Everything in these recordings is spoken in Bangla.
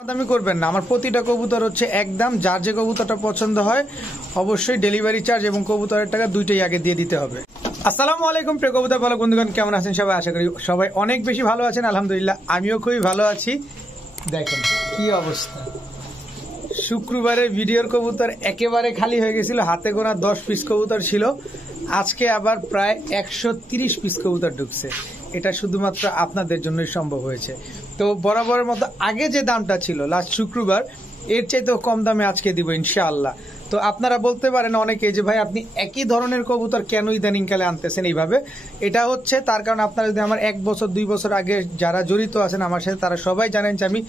দামি করবেন না। আমার প্রতিটা কবুতর হচ্ছে একদম, যার যে কবুতরটা পছন্দ হয় অবশ্যই ডেলিভারি চার্জ এবং কবুতরের টাকা দুইটাই আগে দিয়ে দিতে হবে। আসসালামু আলাইকুম প্রিয় কবুতর পালক বন্ধুগণ, কেমন আছেন সবাই? আশা করি সবাই অনেক বেশি ভালো আছেন। আলহামদুলিল্লাহ আমিও খুবই ভালো আছি। দেখেন কি অবস্থা, শুক্রবারের ভিডিওর কবুতর একেবারে খালি হয়ে গেছিল, হাতে গোনা 10 পিস কবুতর ছিল। আজকে আবার প্রায় 130 পিস কবুতর ঢুকছে। এটা শুধুমাত্র আপনাদের জন্যই সম্ভব হয়েছে। তো বরাবরের মতো আগে যে দামটা ছিল লাস্ট শুক্রবার, এর চাইতেও কম দামে আজকে দিব ইনশাআল্লাহ। তো আপনারা বলতে পারেন অনেকে যে ভাই আপনি একই ধরনের কবুতর কেন ইদানিংকালে আনতেছেন এইভাবে। এটা হচ্ছে তার কারণ, আপনারা যদি আমার 1 বছর 2 বছর আগে যারা জড়িত আছেন আমার সাথে, তারা সবাই জানেন যে আমি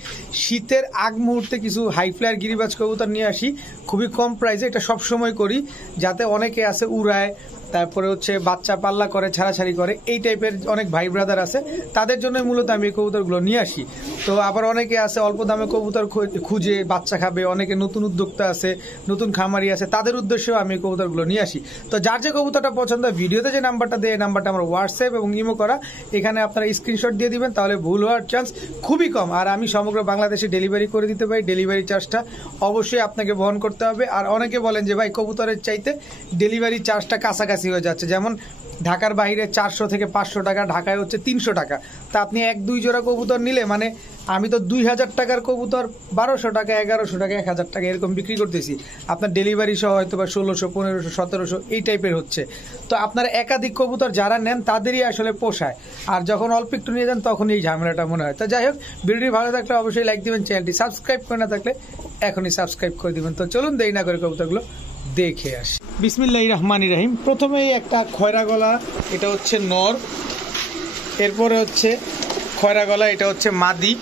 শীতের আগ মুহূর্তে কিছু হাই ফ্লায়ার গিরিবাজ কবুতর নিয়ে আসি খুবই কম প্রাইসে। এটা সবসময় করি যাতে অনেকে আছে উড়ায়, তারপরে হচ্ছে বাচ্চা পাল্লা করে, ছাড়াছাড়ি করে, এই টাইপের অনেক ভাই ব্রাদার আছে, তাদের জন্য মূলত আমি এই কবুতরগুলো নিয়ে আসি। তো আবার অনেকে আছে অল্প দামে কবুতর খুঁজে বাচ্চা খাবে, অনেকে নতুন উদ্যোক্তা আছে, নতুন খামারি আছে, তাদের উদ্দেশ্যেও আমি এই কবুতরগুলো নিয়ে আসি। তো যার যে কবুতরটা পছন্দ, ভিডিওতে যে নাম্বারটা দেয় এই নাম্বারটা আমার হোয়াটসঅ্যাপ এবং ইমো করা, এখানে আপনারা স্ক্রিনশট দিয়ে দিবেন, তাহলে ভুল হওয়ার চান্স খুবই কম। আর আমি সমগ্র বাংলাদেশে ডেলিভারি করে দিতে পারি। ডেলিভারি চার্জটা অবশ্যই আপনাকে বহন করতে হবে। আর অনেকে বলেন যে ভাই কবুতরের চাইতে ডেলিভারি চার্জটা কাছাকাছি হয়ে যাচ্ছে, যেমন ঢাকার বাইরে 400 থেকে 500 টাকা, ঢাকায় হচ্ছে 300 টাকা। তা আপনি 1-2 জোড়া কবুতর নিলে, মানে আমি তো 2000 টাকার কবুতর 1200 টাকা, 1100 টাকা, 1000 টাকা এরকম বিক্রি করতেছি। আপনার ডেলিভারি সহ হয়তো বা 1600, 1500, 1700 এই টাইপের হচ্ছে। তো আপনার একাধিক কবুতর যারা নেন তাদেরই আসলে পোষায়, আর যখন অল্প একটু নিয়ে যান তখন এই ঝামেলাটা মনে হয়। তো যাই হোক, ভিডিওটি ভালো থাকলে অবশ্যই লাইক দিবেন, চ্যানেলটি সাবস্ক্রাইব করে না থাকলে এখনই সাবস্ক্রাইব করে দিবেন। তো চলুন দেরি না করে কবুতরগুলো দেখে আসি। বিসমিল্লাহির রহমানির রহিম। প্রথমেই একটা খয়রা গলা, এটা হচ্ছে নর, এরপরে হচ্ছে খয়রা গলা, এটা হচ্ছে মাদি।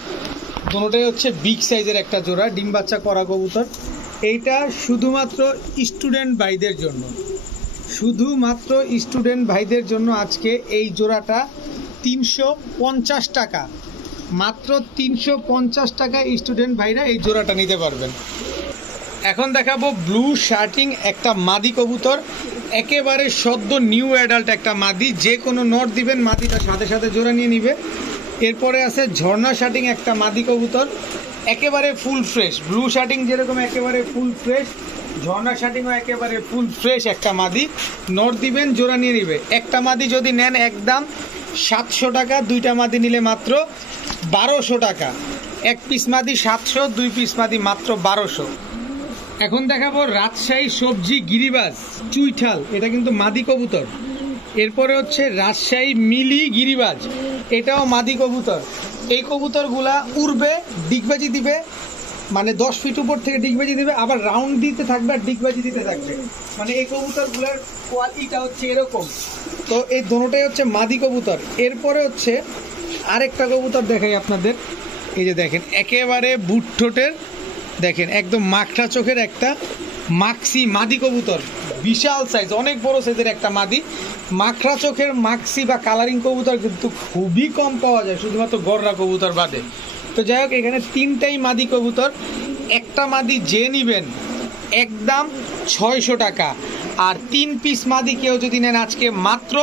দুটোটাই হচ্ছে বিগ সাইজের একটা জোড়া, ডিম বাচ্চা করা কবুতর। এইটা শুধুমাত্র স্টুডেন্ট ভাইদের জন্য, শুধুমাত্র স্টুডেন্ট ভাইদের জন্য আজকে এই জোড়াটা 350 টাকা, মাত্র 350 টাকা স্টুডেন্ট ভাইরা এই জোড়াটা নিতে পারবেন। এখন দেখাবো ব্লু শার্টিং একটা মাদি কবুতর, একেবারে সদ্য নিউ অ্যাডাল্ট একটা মাদি। যে কোনো নট দিবেন মাদিটা সাথে সাথে জোড়া নিয়ে নিবে। এরপরে আছে ঝর্ণা শার্টিং একটা মাদি কবুতর, একেবারে ফুল ফ্রেশ। ব্লু শার্টিং যেরকম একেবারে ফুল ফ্রেশ, ঝর্ণা শার্টিংও একেবারে ফুল ফ্রেশ একটা মাদি। নট দিবেন জোড়া নিয়ে নিবে। একটা মাদি যদি নেন একদম 700 টাকা, দুইটা মাদি নিলে মাত্র 1200 টাকা। 1 পিস মাদি 700, 2 পিস মাদি মাত্র 1200। এখন দেখাবো রাজশাহী সবজি গিরিবাজ চুইঠাল, এটা কিন্তু মাদি কবুতর। এরপরে হচ্ছে রাজশাহী মিলি গিরিবাজ, এটাও মাদি কবুতর। এই কবুতরগুলা উড়বে, ডিগবাজি দিবে, মানে 10 ফিট উপর থেকে ডিগবাজি দিবে, আবার রাউন্ড দিতে থাকবে আর ডিগবাজি দিতে থাকবে। মানে এই কবুতরগুলোর কোয়ালিটিটা হচ্ছে এরকম। তো এই দুটোটাই হচ্ছে মাদি কবুতর। এরপরে হচ্ছে আরেকটা কবুতর দেখাই আপনাদের, এই যে দেখেন একেবারে বুট ঠোঁটের, দেখেন একদম মাখরা চোখের একটা মাক্সি মাদি কবুতর, বিশাল সাইজ, অনেক বড় সাইজের একটা মাদি। মাখরা চোখের মাক্সি বা কালারিং কবুতর কিন্তু খুবই কম পাওয়া যায়, শুধুমাত্র গররা কবুতর বাদে। তো যাই হোক, এখানে 3টাই মাদি কবুতর। একটা মাদি যে নিবেন একদম 600 টাকা, আর 3 পিস মাদি কেউ যদি নেন আজকে মাত্র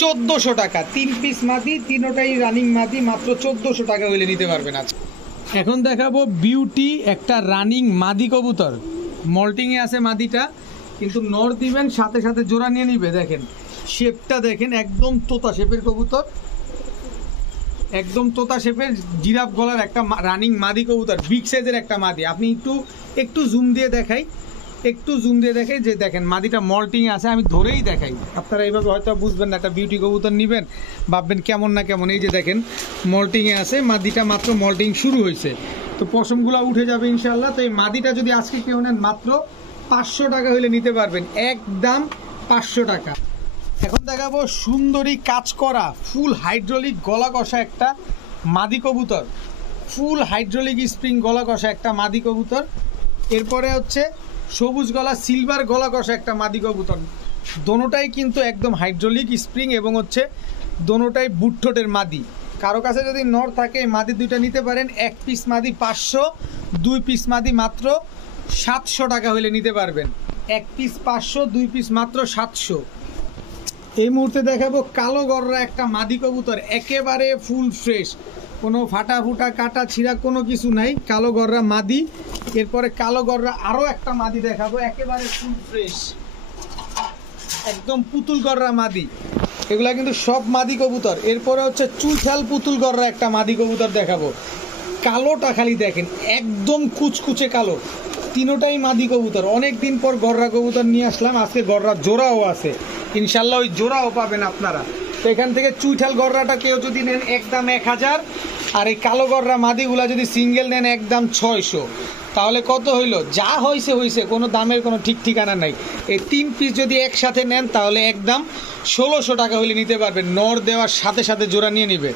1400 টাকা। 3 পিস মাদি, তিনটাই রানিং মাদি, মাত্র 1400 টাকা হইলে নিতে পারবেন আজকে। এখন দেখাবো বিউটি একটা রানিং মাদি কবুতর, মল্টিংয়ে আছে মাদিটা, কিন্তু নর দিবেন সাথে সাথে জোড়া নিয়ে নিবে। দেখেন শেপটা দেখেন, একদম তোতা শেপের কবুতর, একদম তোতা শেপের জিরাফ গলার একটা রানিং মাদি কবুতর, বিগ সাইজের একটা মাদি। আপনি একটু জুম দিয়ে দেখাই, যে দেখেন মাদিটা মল্টিংয়ে আছে, আমি ধরেই দেখাই, আপনারা এইভাবে হয়তো বুঝবেন না। একটা বিউটি কবুতর নিবেন, ভাববেন কেমন না কেমন। এই যে দেখেন মল্টিংয়ে আছে মাদিটা, মাত্র মল্টিং শুরু হয়েছে, তো পশমগুলো উঠে যাবে ইনশাআল্লাহ। তো এই মাদিটা যদি আজকে কেউ নেন মাত্র 500 টাকা হইলে নিতে পারবেন, একদম 500 টাকা। এখন দেখাবো সুন্দরী কাজ করা ফুল হাইড্রোলিক গলা কষা একটা মাদি কবুতর, ফুল হাইড্রোলিক স্প্রিং গলা কষা একটা মাদি কবুতর। এরপরে হচ্ছে সবুজ গলা সিলভার গলা কষা একটা মাদি কবুতর। দোনোটাই কিন্তু একদম হাইড্রোলিক স্প্রিং এবং হচ্ছে দোনোটাই বুটঠোঁটের মাদি। কারো কাছে যদি নর থাকে মাদি দুইটা নিতে পারেন। 1 পিস মাদি 500, 2 পিস মাদি মাত্র 700 টাকা হইলে নিতে পারবেন। 1 পিস 500, 2 পিস মাত্র 700। এই মুহূর্তে দেখাবো কালো গররা একটা মাদি কবুতর, একেবারে ফুল ফ্রেশ, কোনো ফাটা ফুটা কাটা ছিঁড়া কোনো কিছু নাই, কালো গররা মাদি। এরপরে কালো গররা আরো একটা মাদি দেখাবো, একেবারে ফুল ফ্রেশ, একদম পুতুল গররা মাদি। এগুলা কিন্তু সব মাদি কবুতর। এরপরে হচ্ছে চুইঠাল পুতুল গররা একটা মাদি কবুতর দেখাবো। কালোটা খালি দেখেন, একদম কুচকুচে কালো, তিনোটাই মাদি কবুতর। অনেকদিন পর গররা কবুতর নিয়ে আসলাম, আজকে গররা জোড়াও আছে, ইনশাল্লাহ ওই জোড়াও পাবেন আপনারা। তো এখান থেকে চুইঠাল গররাটা কেউ যদি নেন একদম 1000, আর এই কালো গররা মাদিগুলা যদি সিঙ্গেল নেন একদম 600। তাহলে কত হইল? যা হয়েছে হয়েছে, কোনো দামের কোনো ঠিক ঠিকানা নাই। এই 3 পিস যদি একসাথে নেন তাহলে একদম 1600 টাকা হইলে নিতে পারবেন। নর দেওয়ার সাথে সাথে জোড়া নিয়ে নিবে।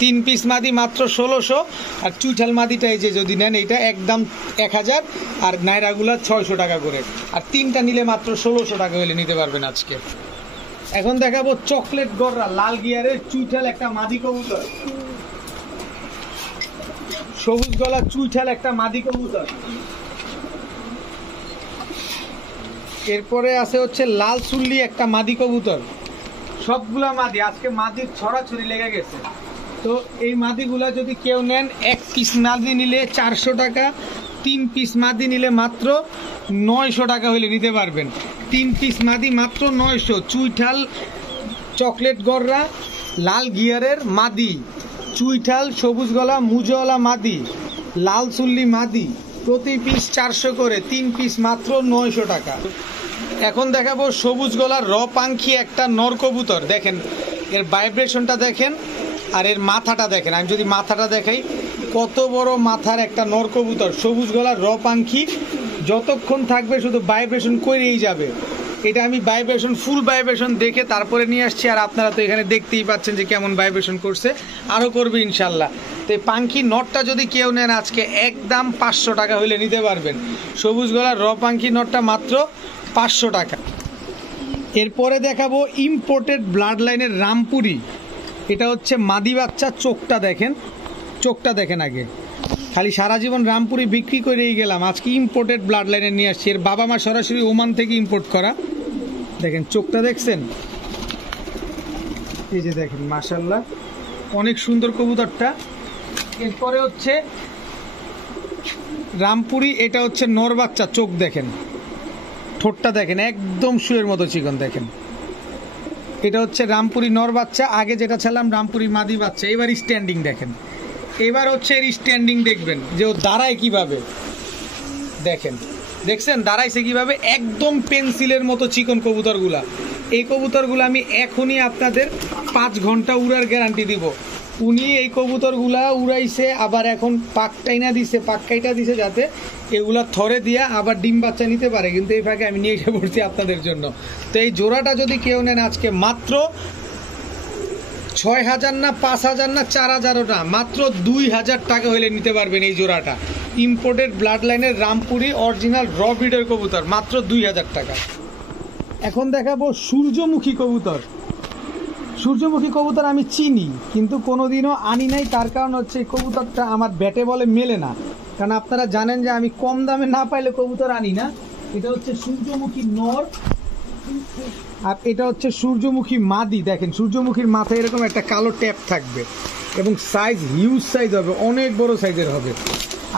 3 পিস মাদি মাত্র 1600, আর চুইঠাল মাদিটা এই যে যদি নেন এইটা একদম 1000, আর নাইরাগুলা 600 টাকা করে, আর 3টা নিলে মাত্র 1600 টাকা হইলে নিতে পারবেন আজকে। এখন দেখাবো চকলেট গররা লাল গিয়ারের চুইঠাল একটা মাদি কবুতর, সবুজ গলা চুইঠাল একটা মাদি কবুতর। এরপরে আছে হচ্ছে লাল চুল্লি একটা মাদি কবুতর। সবগুলা মাদি, আজকে মাদির ছড়াছড়ি লেগে গেছে। তো এই মাদিগুলা যদি কেউ নেন, 1 পিস মাদি নিলে 400 টাকা, 3 পিস মাদি নিলে মাত্র 900 টাকা হলে নিতে পারবেন। 3 পিস মাদি মাত্র 900। চুইঠাল চকলেট গররা লাল গিয়ারের মাদি, চুইঠাল সবুজ গলা মুজওয়ালা মাদি, লাল চুল্লি মাদি, প্রতি পিস 400 করে, 3 পিস মাত্র 900 টাকা। এখন দেখাবো সবুজ গলার র পাঙ্খি একটা নর কবুতর। দেখেন এর ভাইব্রেশনটা দেখেন, আর এর মাথাটা দেখেন। আমি যদি মাথাটা দেখাই, কত বড় মাথার একটা নর কবুতর, সবুজ গলার র পাঙ্খি। যতক্ষণ থাকবে শুধু ভাইব্রেশন করেই যাবে। এটা আমি ভাইব্রেশন, ফুল ভাইব্রেশন দেখে তারপরে নিয়ে আসছি, আর আপনারা তো এখানে দেখতেই পাচ্ছেন যে কেমন ভাইব্রেশন করছে, আরও করবে ইনশাল্লাহ। তো এই পাঙ্খি নটটা যদি কেউ নেন আজকে একদম 500 টাকা হইলে নিতে পারবেন। সবুজ গলার র পাঙ্খি নটটা মাত্র 500 টাকা। এরপরে দেখাবো ইম্পোর্টেড ব্লাড লাইনের রামপুরি। এটা হচ্ছে মাদি বাচ্চা। চোখটা দেখেন, চোখটা দেখেন আগে। খালি সারা জীবন রামপুরি বিক্রি করেই গেলাম, আজকে ইম্পোর্টেড ব্লাড লাইনে নিয়ে আসছি। এর বাবা মা সরাসরি ওমান থেকে ইম্পোর্ট করা। দেখেন চোখটা দেখছেন, এই যে দেখেন, মাশাল্লাহ অনেক সুন্দর কবুতরটা। এরপরে হচ্ছে রামপুরি, এটা হচ্ছে নর বাচ্চা। চোখ দেখেন, ঠোঁটটা দেখেন, একদম শুয়ের মতো চিকন। দেখেন এটা হচ্ছে রামপুরি নর বাচ্চা। আগে যেটা ছিলাম রামপুরি মাদি বাচ্চা। এবার স্ট্যান্ডিং দেখেন, এবার হচ্ছে এর স্ট্যান্ডিং দেখবেন যে ও দাঁড়ায় কিভাবে। দেখেন, দেখছেন দাঁড়াইছে কিভাবে, একদম পেন্সিলের মতো চিকন কবুতরগুলা। এই কবুতরগুলো আমি এখনই আপনাদের 5 ঘন্টা উড়ার গ্যারান্টি দিব। উনি এই কবুতরগুলা উড়াইছে, আবার এখন পাকটাইনা দিছে, পাককাইটা দিছে যাতে এগুলা থরে দিয়া আবার ডিম বাচ্চা নিতে পারে। কিন্তু এই ফাঁকে আমি নিয়ে এসে পড়ছি আপনাদের জন্য। তো এই জোড়াটা যদি কেউ নেন আজকে মাত্র 6000 না, 5000 না, 4000 না, মাত্র 2000 টাকা হলে নিতে পারবেন এই জোড়াটা। ইম্পোর্টেড ব্লাড লাইনের রামপুরি অরিজিনাল র ব্রিডের কবুতর, মাত্র 2000 টাকা। এখন দেখাবো সূর্যমুখী কবুতর। সূর্যমুখী কবুতর আমি চিনি, কিন্তু কোনোদিনও আনি নাই। তার কারণ হচ্ছে এই কবুতরটা আমার ব্যাটে বলে মেলে না, কারণ আপনারা জানেন যে আমি কম দামে না পাইলে কবুতর আনি না। এটা হচ্ছে সূর্যমুখী নর, আর এটা হচ্ছে সূর্যমুখী মাদি। দেখেন সূর্যমুখীর মাথায় এরকম একটা কালো ট্যাপ থাকবে, এবং সাইজ হিউজ সাইজ হবে, অনেক বড় সাইজের হবে।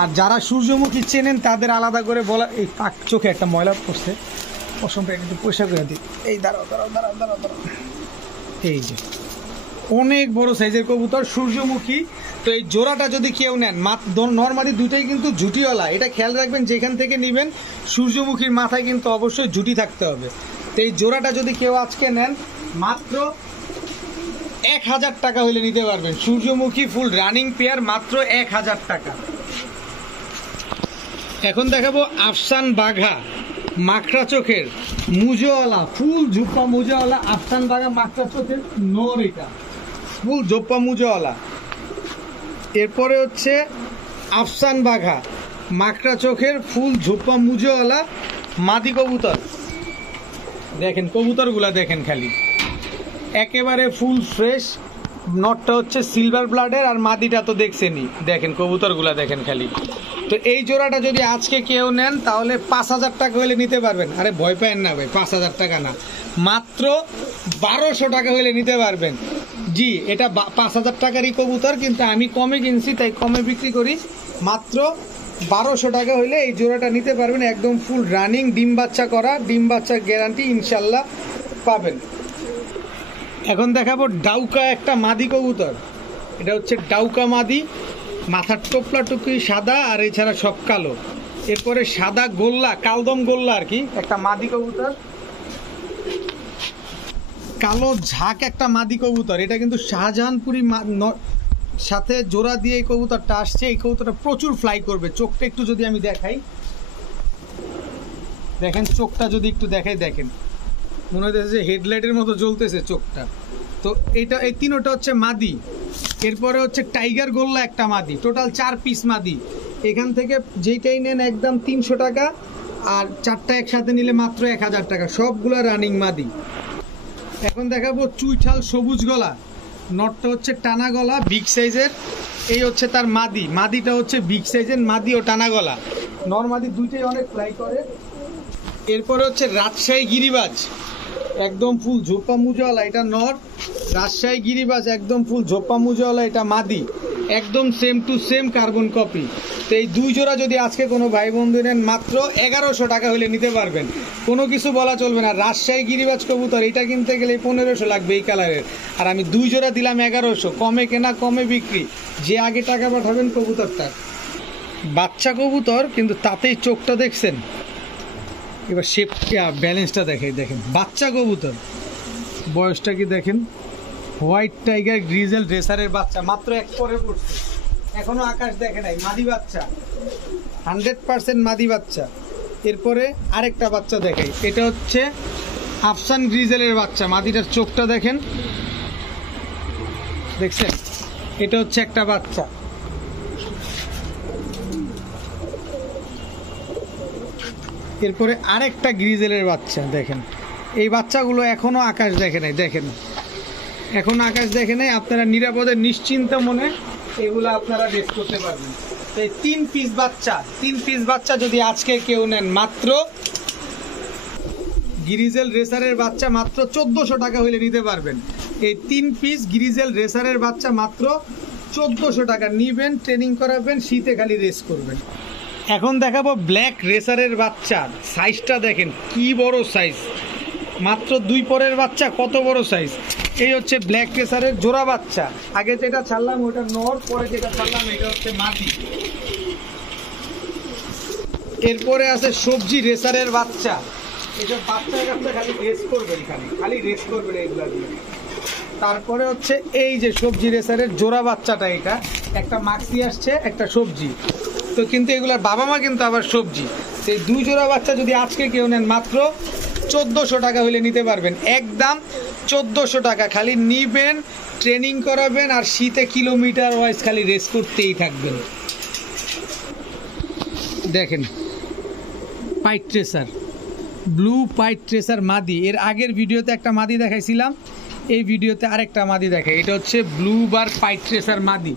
আর যারা সূর্যমুখী চেনেন তাদের আলাদা করে বলা। এই পাক চোখে একটা ময়লা পড়ছে, পশমটা একটু পয়সা করে দিই। এই দাঁড়াও দাঁড়াও দাঁড়াও দাঁড়াও দাঁড়াও, এই যে অনেক বড় সাইজের কবুতর সূর্যমুখী। তো এই জোড়াটা যদি কেউ নেন, নর্মালি দুইটাই কিন্তু ঝুটিওয়ালা। এটা খেয়াল রাখবেন, যেখান থেকে নেবেন সূর্যমুখীর মাথায় কিন্তু অবশ্যই ঝুটি থাকতে হবে। তো এই জোড়াটা যদি কেউ আজকে নেন মাত্র 1000 টাকা হলে নিতে পারবেন। সূর্যমুখী ফুল রানিং পেয়ার, মাত্র 1000 টাকা। এখন দেখাবো আফসান বাঘা, মাকড়া চোখের মুজোওয়ালা, ফুল ঝোপ্পা মুজোওয়ালা আফসান বাঘা মাকড়া চোখের নর। এটা ফুল ঝোপ্পা মুজোওয়ালা। এরপরে হচ্ছে আফসান বাঘা, মাকড়া চোখের ফুল ঝোপ্পা মুজোওয়ালা মাদি কবুতর। দেখেন কবুতরগুলা দেখেন, খালি একেবারে ফুল ফ্রেশ। নটটা হচ্ছে সিলভার ব্লাডের, আর মাদিটা তো দেখছেনই। দেখেন কবুতরগুলা দেখেন খালি। তো এই জোড়াটা যদি আজকে কেউ নেন তাহলে 5000 টাকা হলে নিতে পারবেন। আরে ভয় পায়েন না ভাই, 5000 টাকা না, মাত্র 1200 টাকা হলে নিতে পারবেন। জি, এটা 5,000 টাকারই কবুতর, কিন্তু আমি কমে কিনছি তাই কমে বিক্রি করি। মাত্র 1200 টাকা হইলে এই জোড়াটা নিতে পারবেন। একদম ফুল রানিং, ডিম বাচ্চা করা, ডিম বাচ্চার গ্যারান্টি ইনশাল্লাহ পাবেন। এখন দেখাবো ডাউকা একটা মাদি কবুতর। এটা হচ্ছে ডাউকা মাদি, মাথার টোপলা টুপি সাদা আর এছাড়া সব কালো। এরপরে সাদা গোল্লা, কালদম গোল্লা আর কি, একটা মাদি কবুতর। কালো ঝাঁক একটা মাদি কবুতর, এটা কিন্তু শাহজাহানপুরি সাথে জোড়া দিয়ে এই কবুতরটা আসছে। এই কবুতরটা প্রচুর ফ্লাই করবে। চোখটা একটু যদি আমি দেখাই, দেখেন চোখটা যদি একটু দেখাই, দেখেন মনে হচ্ছে যে হেডলাইটের মতো জ্বলতেছে চোখটা। তো এটা এই তিনোটা হচ্ছে মাদি। এরপরে হচ্ছে টাইগার গোল্লা একটা মাদি, টোটাল 4 পিস মাদি। এখান থেকে যেইটাই নেন একদম 300 টাকা, আর 4টা একসাথে নিলে মাত্র 1000 টাকা। সবগুলো রানিং মাদি। এখন দেখাবো চুইঠাল সবুজ গলা, নটটা হচ্ছে টানা গলা বিগ সাইজের। এই হচ্ছে তার মাদি, মাদিটা হচ্ছে বিগ সাইজের মাদি ও টানা গলা। নর মাদি দুইটাই অনেক ফ্লাই করে। এরপরে হচ্ছে রাজশাহী গিরিবাজ, একদম ফুল ঝোপা মুজাওয়ালা, এটা নর। রাজশাহী গিরিবাজ একদম ফুল ঝোপা মুজাওয়ালা, এটা মাদি। একদম same to same carbon copy. তো এই 2 জোড়া যদি আজকে কোনো ভাই বন্ধু নেন মাত্র 1100 টাকা হলে নিতে পারবেন। কোনো কিছু বলা চলবে না। রাজশাহী গিরিবাজ কবুতর এটা কিনতে গেলে 1500 লাগবে এই কালারের, আর আমি 2 জোড়া দিলাম 1100। কমে কেনা কমে বিক্রি, যে আগে টাকা পাঠাবেন কবুতরটা। বাচ্চা কবুতর কিন্তু তাতেই চোখটা দেখছেন। এবার শেপ ব্যালেন্সটা দেখে, দেখেন বাচ্চা কবুতর, বয়সটা কি দেখেন। হোয়াইট টাইগার গ্রিজেল রেসারের বাচ্চা, মাত্র 1 পরে পড়ছে, এখনো আকাশ দেখে নাই। মাদি বাচ্চা, 100% মাদি বাচ্চা। এরপরে আরেকটা বাচ্চা দেখাই, এটা হচ্ছে আফসান গ্রিজেলের বাচ্চা। মাদিটার চোখটা দেখেন, দেখছেন। এটা হচ্ছে একটা বাচ্চা। এরপরে আরেকটা গ্রিজেলের বাচ্চা দেখেন। এই বাচ্চাগুলো এখনো আকাশ দেখে নাই, দেখেন এখনো আকাশ দেখে নাই। আপনারা নিরাপদে নিশ্চিন্ত মনে এগুলো আপনারা রেস করতে পারবেন। এই 3 পিস বাচ্চা যদি আজকে কেউ নেন, মাত্র গ্রিজেল রেসারের বাচ্চা মাত্র 1400 টাকা হলে নিতে পারবেন। এই 3 পিস গ্রিজেল রেসারের বাচ্চা মাত্র 1400 টাকা নিবেন, ট্রেনিং করাবেন, শীতে খালি রেস করবেন। এখন দেখাবো ব্ল্যাক রেসারের বাচ্চা। সাইজটা দেখেন কি বড় সাইজ, মাত্র 2 পরের বাচ্চা, কত বড় সাইজ। এই হচ্ছে ব্ল্যাক রেসারের জোড়া বাচ্চা। আগে যেটা ছাড়লাম ওটা নর, পরে যেটা ছাড়লাম এটা হচ্ছে মাদি। এরপরে আছে সবজি রেসারের বাচ্চা। এটা বাচ্চার কাছে খালি রেস করবেন, খালি রেস করবেন এইগুলা দিয়ে। তারপরে হচ্ছে এই যে সবজি রেসারের জোড়া বাচ্চাটা, এটা একটা মাক্সি আসছে, একটা সবজি। তো কিন্তু এগুলার বাবা মা কিন্তু আবার সবজি। সেই 2 জোড়া বাচ্চা যদি আজকে কেউ নেন, মাত্র 1400 টাকা হলে নিতে পারবেন। একদম 1400 টাকা, খালি নিবেন, ট্রেনিং করাবেন, আর শীতে কিলোমিটার ওয়াইজ খালি রেস করতেই থাকবেন। দেখেন পাইট ট্রেসার, ব্লু পাইট ট্রেসার মাদি। এর আগের ভিডিওতে একটা মাদি দেখাইছিলাম, এই ভিডিওতে আরেকটা মাদি দেখাই। এটা হচ্ছে ব্লু বার পাইট ট্রেসার মাদি।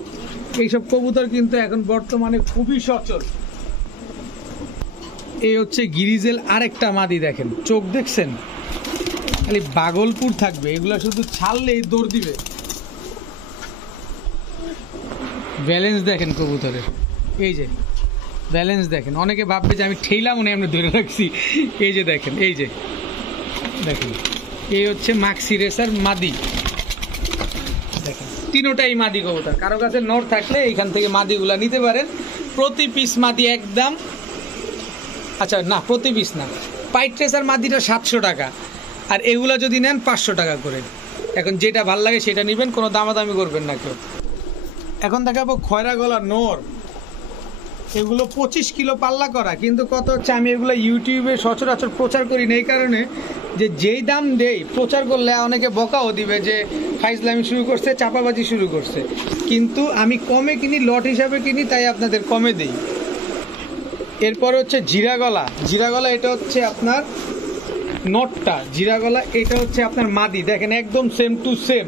এইসব কবুতর কিন্তু এখন বর্তমানে খুবই সচল। এই হচ্ছে গিরিজেল আরেকটা মাদি, দেখেন চোখ দেখছেন, খালি বাগলপুর থাকবে। এগুলা শুধু ছাড়লেই দৌড় দিবে। ব্যালেন্স দেখেন কবুতরের, এই যে ব্যালেন্স দেখেন। অনেকে ভাববে যে আমি ঠেইলাম মনে এমনি ধরে রাখছি। এই যে দেখেন, এই যে দেখেন, এই হচ্ছে মাক্সি রেসার মাদি। দেখেন তিনোটাই মাদি কবুতর। কারো কাছে নর থাকলে এইখান থেকে মাদিগুলা নিতে পারেন। প্রতি পিস মাদি একদম, আচ্ছা না প্রতি পিস না, পাইট ট্রেসার মাদিটা 700 টাকা, আর এগুলা যদি নেন 500 টাকা করে। এখন যেটা ভাল লাগে সেটা নেবেন, কোনো দামাদামি করবেন না কেউ। এখন দেখাবো খয়রা গলা নর। এগুলো 25 কিলো পাল্লা করা, কিন্তু কত হচ্ছে আমি এগুলো ইউটিউবে সচরাচর প্রচার করি না, এই কারণে যে যেই দাম দেই প্রচার করলে অনেকে বকাও দিবে যে ফাইজলামি শুরু করছে, চাপাবাজি শুরু করছে। কিন্তু আমি কমে কিনি, লট হিসাবে কিনি, তাই আপনাদের কমে দিই। এরপর হচ্ছে জিরাগলা। জিরাগলা এটা হচ্ছে আপনার নটটা, জিরাগলা এটা হচ্ছে আপনার মাদি। দেখেন একদম সেম টু সেম।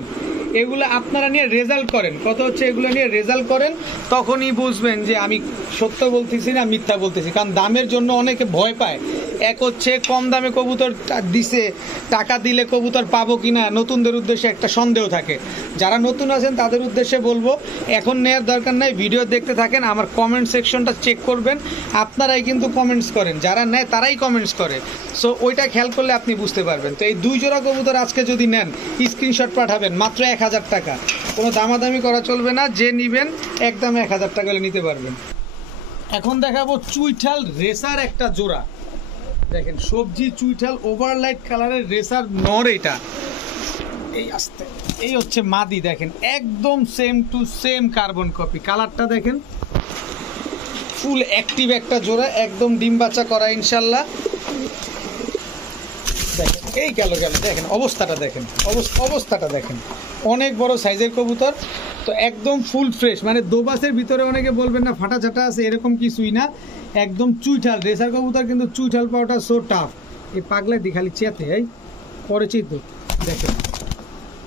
এগুলো আপনারা নিয়ে রেজাল্ট করেন, কত হচ্ছে এগুলো নিয়ে রেজাল্ট করেন, তখনই বুঝবেন যে আমি সত্য বলতেছি না মিথ্যা বলতেছি। কারণ দামের জন্য অনেকে ভয় পায়, এক হচ্ছে কম দামে কবুতর দিছে, টাকা দিলে কবুতর পাবো কিনা নতুনদের উদ্দেশ্যে একটা সন্দেহ থাকে। যারা নতুন আছেন তাদের উদ্দেশ্যে বলবো এখন নেওয়ার দরকার নাই, ভিডিও দেখতে থাকেন, আমার কমেন্ট সেকশনটা চেক করবেন। আপনারাই কিন্তু কমেন্টস করেন, যারা নেয় তারাই কমেন্টস করে, সো ওইটা খেয়াল করলে আপনি বুঝতে পারবেন। তো এই 2 জোড়া কবুতর আজকে যদি নেন স্ক্রিনশট পাঠাবেন, মাত্র 1000 টাকা, কোনো দামাদামি করা চলবে না, যে নেবেন একদম 1000 টাকা হলে নিতে পারবেন। এখন দেখাবো চুইঠাল রেসার একটা জোড়া, দেখেন সবজি চুইঠাল ওভারলাইট কালারের রেসার নর, এটা এই আসতে এই হচ্ছে মাদি, দেখেন একদম same to same carbon copy, কালারটা দেখেন ফুল অ্যাক্টিভ একটা জোড়া, একদম ডিম বাচ্চা করা ইনশাল্লাহ। দেখেন এই গেল দেখেন অবস্থাটা, দেখেন অবস্থাটা দেখেন, অনেক বড় সাইজের কবুতর, তো একদম ফুল ফ্রেশ, মানে দোবাসের ভিতরে অনেকে বলবেন না ফাটা ঝাটা আছে, এরকম কিছুই না, একদম চুইঠাল রেসার কবুতর, কিন্তু চুইঠাল পাওয়াটা সো টাফ। এই পাগলা দি খালি চেতে এই পরিচিত, দেখেন।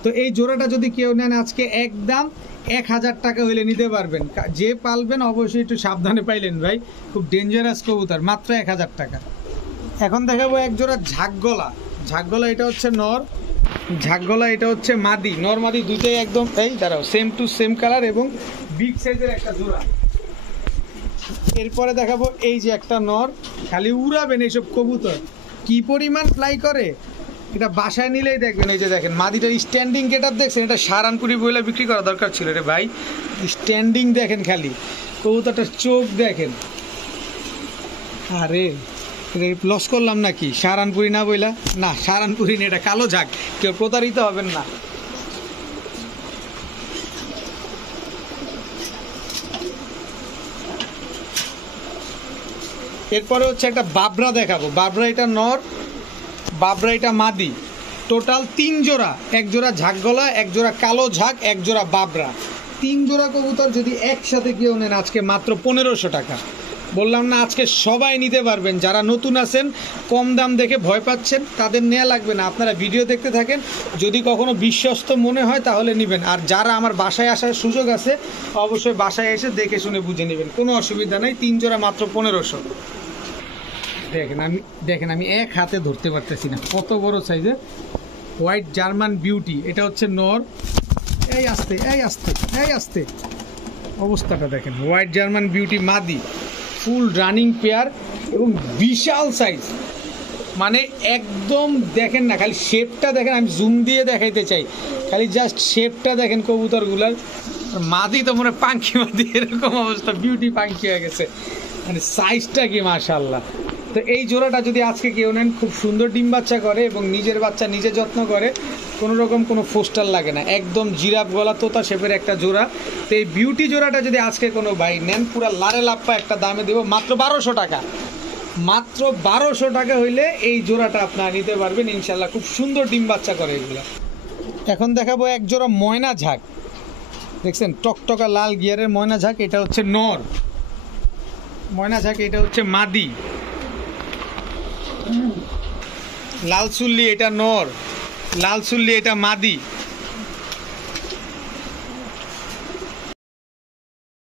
তো এই জোড়াটা যদি কেউ নেন আজকে একদম 1000 টাকা হইলে নিতে পারবেন। যে পালবেন অবশ্যই একটু সাবধানে পাইলেন ভাই, খুব ডেঞ্জারাস কবুতর, মাত্র 1000 টাকা। এখন দেখাবো এক জোড়া ঝাকগলা, এটা হচ্ছে নর, ঝাকগলা এটা হচ্ছে মাদি, নর মাদি দুটোই একদম এই দাঁড়াও সেম টু সেম কালার এবং বিগ সাইজের একটা জোড়া। এরপরে দেখাবো এই যে একটা নর, খালি উড়াবেন এইসব কবুতর, কি পরিমাণ ফ্লাই করে, এটা বাসায় নিলেই দেখবেন। এই যে দেখেন মাদিটার স্ট্যান্ডিং গেটআপ দেখছেন, এটা সারানপুরি বইলা বিক্রি করা দরকার ছিল রে ভাই, স্ট্যান্ডিং দেখেন, খালি কবুতরটার চোখ দেখেন। আরে লস করলাম নাকি, সারানপুরি না বইলা, না সারানপুরি না, এটা কালো ঝাঁক, কেউ প্রতারিত হবেন না। এরপরে হচ্ছে একটা বাবরা দেখাবো, বাবরা এটা নর, বাবরা এটা মাদি, টোটাল 3 জোড়া, এক জোড়া ঝাঁকগলা, এক জোড়া কালো ঝাঁক, এক জোড়া বাবরা, 3 জোড়া কবুতর যদি একসাথে কেউ নেন আজকে মাত্র 1500 টাকা। বললাম না আজকে সবাই নিতে পারবেন, যারা নতুন আছেন কম দাম দেখে ভয় পাচ্ছেন তাদের নেওয়া লাগবে না, আপনারা ভিডিও দেখতে থাকেন, যদি কখনো বিশ্বস্ত মনে হয় তাহলে নেবেন। আর যারা আমার বাসায় আসার সুযোগ আছে অবশ্যই বাসায় এসে দেখে শুনে বুঝে নেবেন, কোনো অসুবিধা নেই, 3 জোড়া মাত্র 1500। দেখেন আমি এক হাতে ধরতে পারতেছি না, কত বড় সাইজের হোয়াইট জার্মান বিউটি, এটা হচ্ছে নর, এই আস্তে অবস্থাটা দেখেন, হোয়াইট জার্মান বিউটি মাদি, ফুল রানিং পেয়ার এবং বিশাল সাইজ, মানে একদম দেখেন না, খালি শেপটা দেখেন, আমি জুম দিয়ে দেখাইতে চাই, খালি জাস্ট শেপটা দেখেন কবুতরগুলার, মাদি তো মনে পাঙ্কি মাদি, এরকম অবস্থা, বিউটি পাঙ্কি হয়ে গেছে, মানে সাইজটা কি মাশাআল্লাহ। তো এই জোড়াটা যদি আজকে কেউ নেন, খুব সুন্দর ডিম বাচ্চা করে এবং নিজের বাচ্চা নিজে যত্ন করে, কোনো রকম কোনো ফোস্টার লাগে না, একদম জিরাফ গলা তোতা শেপের একটা জোড়া। তো এই বিউটি জোড়াটা যদি আজকে কোনো ভাই নেন, পুরো লারে লাপ্পা একটা দামে দেবো, মাত্র 1200 টাকা, মাত্র 1200 টাকা হইলে এই জোড়াটা আপনারা নিতে পারবেন ইনশাল্লাহ, খুব সুন্দর ডিম বাচ্চা করে এগুলো। এখন দেখাবো এক জোড়া ময়না ঝাঁক, দেখছেন টকটকা লাল গিয়ারের ময়না ঝাঁক, এটা হচ্ছে নর, ময়না ঝাঁক এটা হচ্ছে মাদি, লাল চুল্লি এটা নর, লাল চুল্লি এটা মাদি,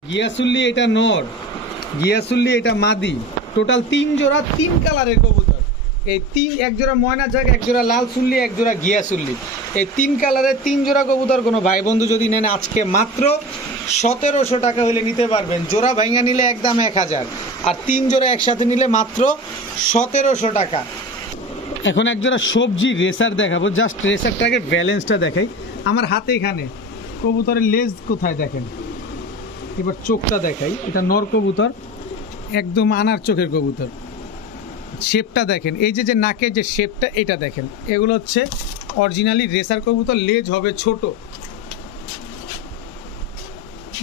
গিয়াসুল্লি এটা নর, গিয়াসুল্লি এটা মাদি, টোটাল 3 জোড়া 3 কালারের কবুতর, এই এক জোড়া ময়না ঝাঁক, এক জোড়া লাল চুল্লি, এক জোড়া গিয়াসুল্লি, এই 3 কালারের 3 জোড়া কবুতর কোনো ভাই বন্ধু যদি নেন আজকে মাত্র 1700 টাকা হলে নিতে পারবেন। জোড়া ভাঙা নিলে একদম 1000, আর 3 জোড়া একসাথে নিলে মাত্র 1700 টাকা। এখন এক জোড়া সবজি রেসার দেখাবো, জাস্ট রেসারটাকে ব্যালেন্সটা দেখাই, আমার হাতে এখানে কবুতরের লেজ কোথায় দেখেন, এবার চোখটা দেখাই, এটা নর কবুতর, একদম আনার চোখের কবুতর, শেপটা দেখেন, এই যে নাকের যে শেপটা এটা দেখেন, এগুলো হচ্ছে অরিজিনালি রেসার কবুতর, লেজ হবে ছোট,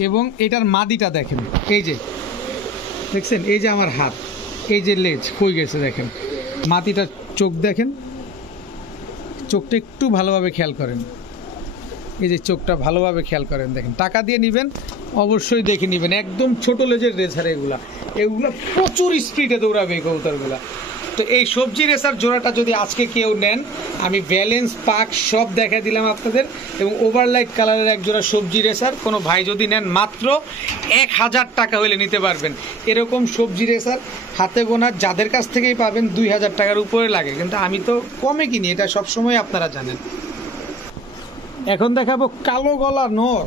এবং এটার মাদিটা দেখেন, এই যে দেখছেন, এই যে আমার হাত, এই যে লেজ কই গেছে দেখেন, মাদিটা চোখ দেখেন, চোখটা একটু ভালোভাবে খেয়াল করেন, এই যে চোখটা ভালোভাবে খেয়াল করেন, দেখেন টাকা দিয়ে নেবেন অবশ্যই দেখে নেবেন, একদম ছোট লেজের রেসার, এগুলা প্রচুর স্পিডে দৌড়াবে এই কবুতরগুলা। তো এই সবজি রেসার জোড়াটা যদি আজকে কেউ নেন আমি ব্যালেন্স পাক সব দেখা দিলাম আপনাদের, এবং ওভারলাইট কালারের এক জোড়া সবজি রেসার। কোনো ভাই যদি নেন মাত্র 1000 টাকা হলে নিতে পারবেন। এরকম সবজি রেসার হাতে গোনা যাদের কাছ থেকেই পাবেন 2000 টাকার উপরে লাগে, কিন্তু আমি তো কমে কিনি, এটা সবসময় আপনারা জানেন। এখন দেখাবো কালো গলা নর,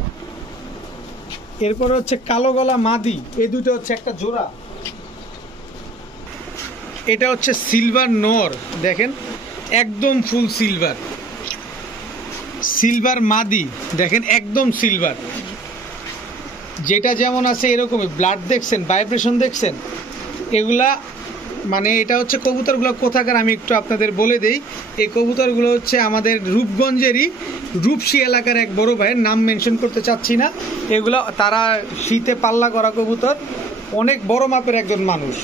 এরপরে হচ্ছে কালো গলা মাদি। এই দুটো হচ্ছে একটা জোড়া। এটা হচ্ছে সিলভার নর, দেখেন একদম ফুল সিলভার। সিলভার মাদি দেখেন একদম সিলভার, যেটা যেমন আছে এরকমই। ব্লাড দেখছেন, ভাইব্রেশন দেখছেন, এগুলা মানে এটা হচ্ছে কবুতরগুলো কোথাকার আমি একটু আপনাদের বলে দেই। এই কবুতরগুলো হচ্ছে আমাদের রূপগঞ্জেরই রূপসী এলাকার এক বড় ভাইয়ের, নাম মেনশন করতে চাচ্ছি না। এগুলো তারা শীতে পাল্লা করা কবুতর, অনেক বড় মাপের একজন মানুষ,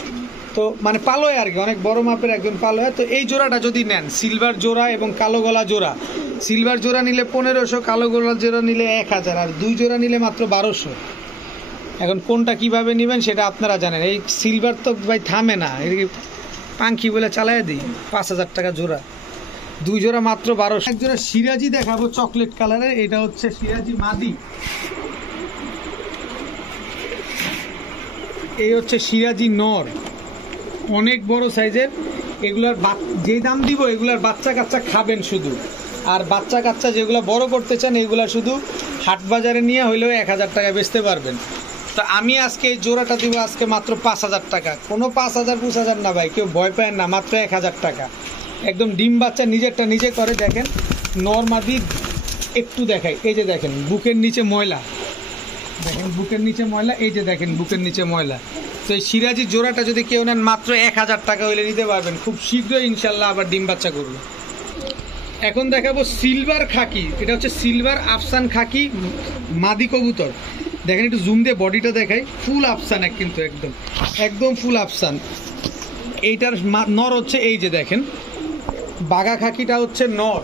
তো মানে পালয় আর কি, অনেক বড় মাপের একজন পালয়। তো এই জোড়াটা যদি নেন, সিলভার জোড়া এবং কালো গলা জোড়া, সিলভার জোড়া নিলে 1500, কালো গলা জোড়া নিলে 1000, আর 2 জোড়া নিলে মাত্র 1200। এখন কোনটা কিভাবে নেবেন সেটা আপনারা জানেন। এই সিলভার তো ভাই থামে না, পাঙ্খি বলে চালায় দিই। 5000 টাকা জোড়া, 2 জোড়া মাত্র 1200। এক জোড়া সিরাজি দেখাবো চকলেট কালারের, এটা হচ্ছে সিরাজি মাদি। এই হচ্ছে সিরাজি নর, অনেক বড় সাইজের। এগুলার যে দাম দিব, এগুলার বাচ্চা কাচ্চা খাবেন শুধু, আর বাচ্চা কাচ্চা যেগুলো বড় করতে চান এগুলা শুধু হাট বাজারে নিয়ে হইলেও 1000 টাকা বেচতে পারবেন। তো আমি আজকে এই জোড়াটা দিব আজকে মাত্র 5000 টাকা। কোনো 5000 5000 না ভাই, কেউ ভয় পায় না, মাত্র 1000 টাকা। একদম ডিম বাচ্চা নিজেরটা নিজে করে। দেখেন নর মাদি একটু দেখাই, এই যে দেখেন বুকের নিচে ময়লা, দেখেন বুকের নিচে ময়লা, এই যে দেখেন বুকের নিচে ময়লা। তো এই সিরাজি জোড়াটা যদি কেউ নেন মাত্র 1000 টাকা হইলে নিতে পারবেন, খুব শীঘ্রই ইনশাল্লাহ আবার ডিম বাচ্চা করবে। এখন দেখাবো সিলভার খাকি, এটা হচ্ছে সিলভার আফসান খাকি মাদি কবুতর। দেখেন একটু জুম দিয়ে বডিটা দেখাই, ফুল আফসান কিন্তু একদম একদম ফুল আফসান। এইটার নর হচ্ছে এই যে দেখেন, বাঘা খাকিটা হচ্ছে নর।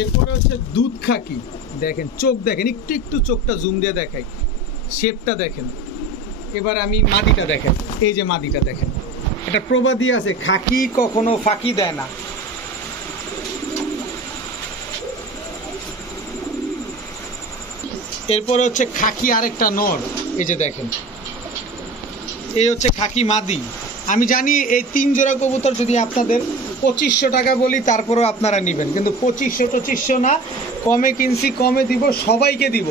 এরপরে হচ্ছে দুধ খাকি, দেখেন চোখ দেখেন, একটু একটু চোখটা জুম দিয়ে দেখাই, শেপটা দেখেন। এবার আমি মাদিটা দেখেন, এই যে মাদিটা দেখেন, এটা প্রবাদী আছে, খাকি কখনো ফাঁকি দেয় না। এরপরে হচ্ছে খাকি আরেকটা নর, এই যে দেখেন, এই হচ্ছে খাকি মাদি। আমি জানি এই 3 জোড়া কবুতর যদি আপনাদের 2500 টাকা বলি তারপরেও আপনারা নেবেন, কিন্তু 2500 না, কমে কিনছি কমে দিব, সবাইকে দিব।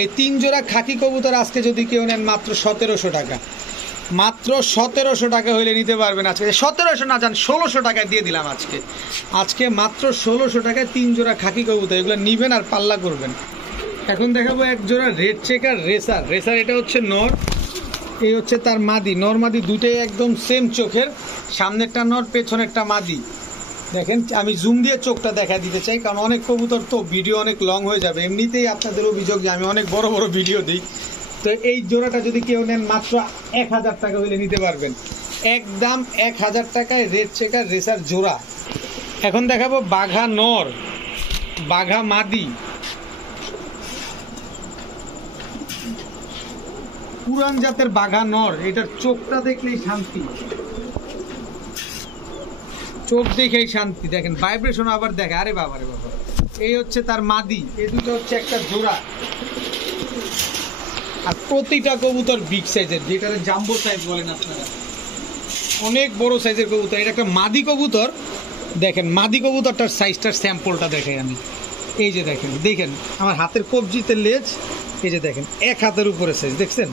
এই 3 জোড়া খাকি কবুতর আজকে যদি কেউ নেন মাত্র 1700 টাকা, মাত্র 1700 টাকা হইলে নিতে পারবেন। আজকে 1700 না, যান 1600 টাকায় দিয়ে দিলাম আজকে। আজকে মাত্র 1600 টাকায় 3 জোড়া খাকি কবুতর, এগুলো নিবেন আর পাল্লা করবেন। এখন দেখাবো এক জোড়া রেড চেকার রেসার। রেসার এটা হচ্ছে নর, এই হচ্ছে তার মাদি। নর মাদি দুটোই একদম সেম চোখের, সামনেরটা নর, পেছনেরটা মাদি। দেখেন আমি জুম দিয়ে চোখটা দেখা দিতে চাই, কারণ অনেক কবুতর তো ভিডিও অনেক লং হয়ে যাবে। এমনিতেই আপনাদের অভিযোগ যে আমি অনেক বড় বড় ভিডিও দিই। তো এই জোড়াটা যদি কেউ নেন মাত্র 1000 টাকা হইলে নিতে পারবেন, একদম 1000 টাকায় রেড চেকার রেসার জোড়া। এখন দেখাবো বাঘা নর, বাঘা মাদি। পুরান জাতের বাঘা নর, এটার চোখটা দেখলেই শান্তি, চোখ দেখেই শান্তি। দেখেন ভাইব্রেশন আবার দেখে, আরে বাবা রে বাবা। এই হচ্ছে তার মাদি, এই দুটো হচ্ছে একটা জোড়া। আর প্রতিটা কবুতর বিগ সাইজের, যেটা জাম্বো সাইজ বলেন আপনারা, অনেক বড় সাইজের কবুতর। এটা একটা মাদি কবুতর। দেখেন মাদি কবুতরটার সাইজটার স্যাম্পলটা দেখাই আমি, এই যে দেখেন, দেখেন আমার হাতের কবজিতে লেজ, এই যে দেখেন 1 হাতের উপরে সাইজ, দেখছেন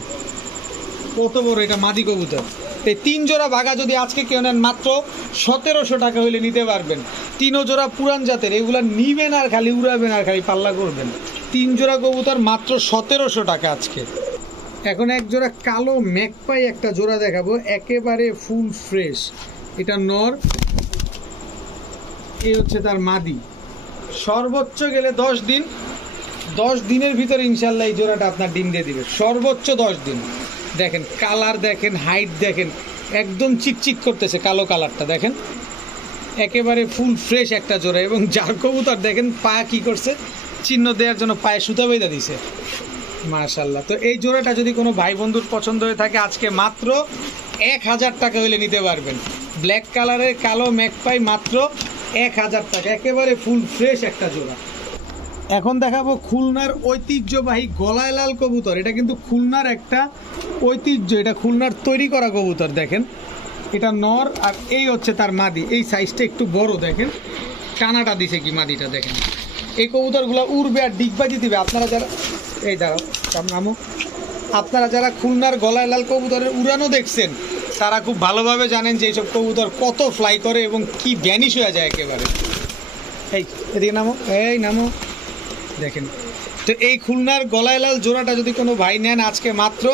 কত বড় এটা মাদি কবুতর। এই 3 জোড়া বাঘা যদি আজকে কেউ নেন মাত্র 1700 টাকা হইলে নিতে পারবেন। 3 জোড়া পুরান জাতের, এগুলা নিবেন আর খালি উড়াবেন আর খালি পাল্লা করবেন। 3 জোড়া কবুতর মাত্র 1700 টাকা আজকে। এখন এক জোড়া কালো ম্যাকপাই একটা জোড়া দেখাবো, একেবারে ফুল ফ্রেশ। এটা নর, এই হচ্ছে তার মাদি। সর্বোচ্চ গেলে 10 দিন, 10 দিনের ভিতরে ইনশাল্লাহ এই জোড়াটা আপনার ডিম দিয়ে দিবে, সর্বোচ্চ 10 দিন। দেখেন কালার দেখেন, হাইট দেখেন, একদম চিকচিক করতেছে কালো কালারটা, দেখেন একেবারে ফুল ফ্রেশ একটা জোড়া। এবং যার কবুতর দেখেন পা কি করছে, চিহ্ন দেওয়ার জন্য পায়ে সুতা বেঁধে দিছে, মাশাআল্লাহ। তো এই জোড়াটা যদি কোনো ভাই বন্ধুর পছন্দ হয়ে থাকে আজকে মাত্র 1000 টাকা হইলে নিতে পারবেন। ব্ল্যাক কালারের কালো ম্যাকপাই মাত্র 1000 টাকা, একেবারে ফুল ফ্রেশ একটা জোড়া। এখন দেখাবো খুলনার ঐতিহ্যবাহী গলায় লাল কবুতর। এটা কিন্তু খুলনার একটা ঐতিহ্য, এটা খুলনার তৈরি করা কবুতর। দেখেন এটা নর, আর এই হচ্ছে তার মাদি। এই সাইজটা একটু বড়, দেখেন কানাটা দিছে কি মাদিটা। দেখেন এই কবুতরগুলো উড়বে আর ডিগবাজি দিবে। আপনারা যারা এই দাঁড়াও নামো, আপনারা যারা খুলনার গলায় লাল কবুতরের উড়ানো দেখছেন তারা খুব ভালোভাবে জানেন যে এইসব কবুতর কত ফ্লাই করে এবং কি ভ্যানিশ হয়ে যায় একেবারে। এই এদিকে নামো, এই নামো। দেখেন তো এই খুলনার গলায় লাল জোড়াটা যদি কোনো ভাই নেন আজকে মাত্র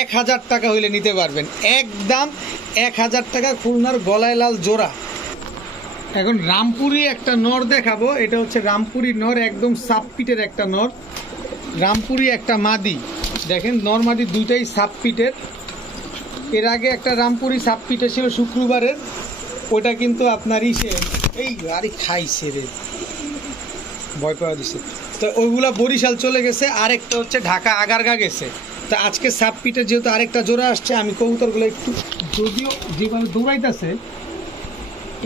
1000 টাকা হইলে নিতে পারবেন, একদম 1000 টাকা খুলনার গলায় লাল জোড়া। এখন রামপুরি একটা নর দেখাবো। এটা হচ্ছে রামপুরি নর, একদম সাবপিটের একটা নর। রামপুরি একটা মাদি, দেখেন নর মাদি দুইটাই সাবপিটের। এর আগে একটা রামপুরি সাবপিটে ছিল শুক্রবারের, ওটা কিন্তু আপনার ইসে এই আরে খাইছে রে, ভয় পাওয়া দিছে। তো ওইগুলা বরিশাল চলে গেছে, আরেকটা হচ্ছে ঢাকা আগারগা গেছে। তো আজকে সাবপিটের যেহেতু আরেকটা জোড়া আসছে, আমি কবুতরগুলো একটু যদিও যেভাবে দৌড়াইতেছে,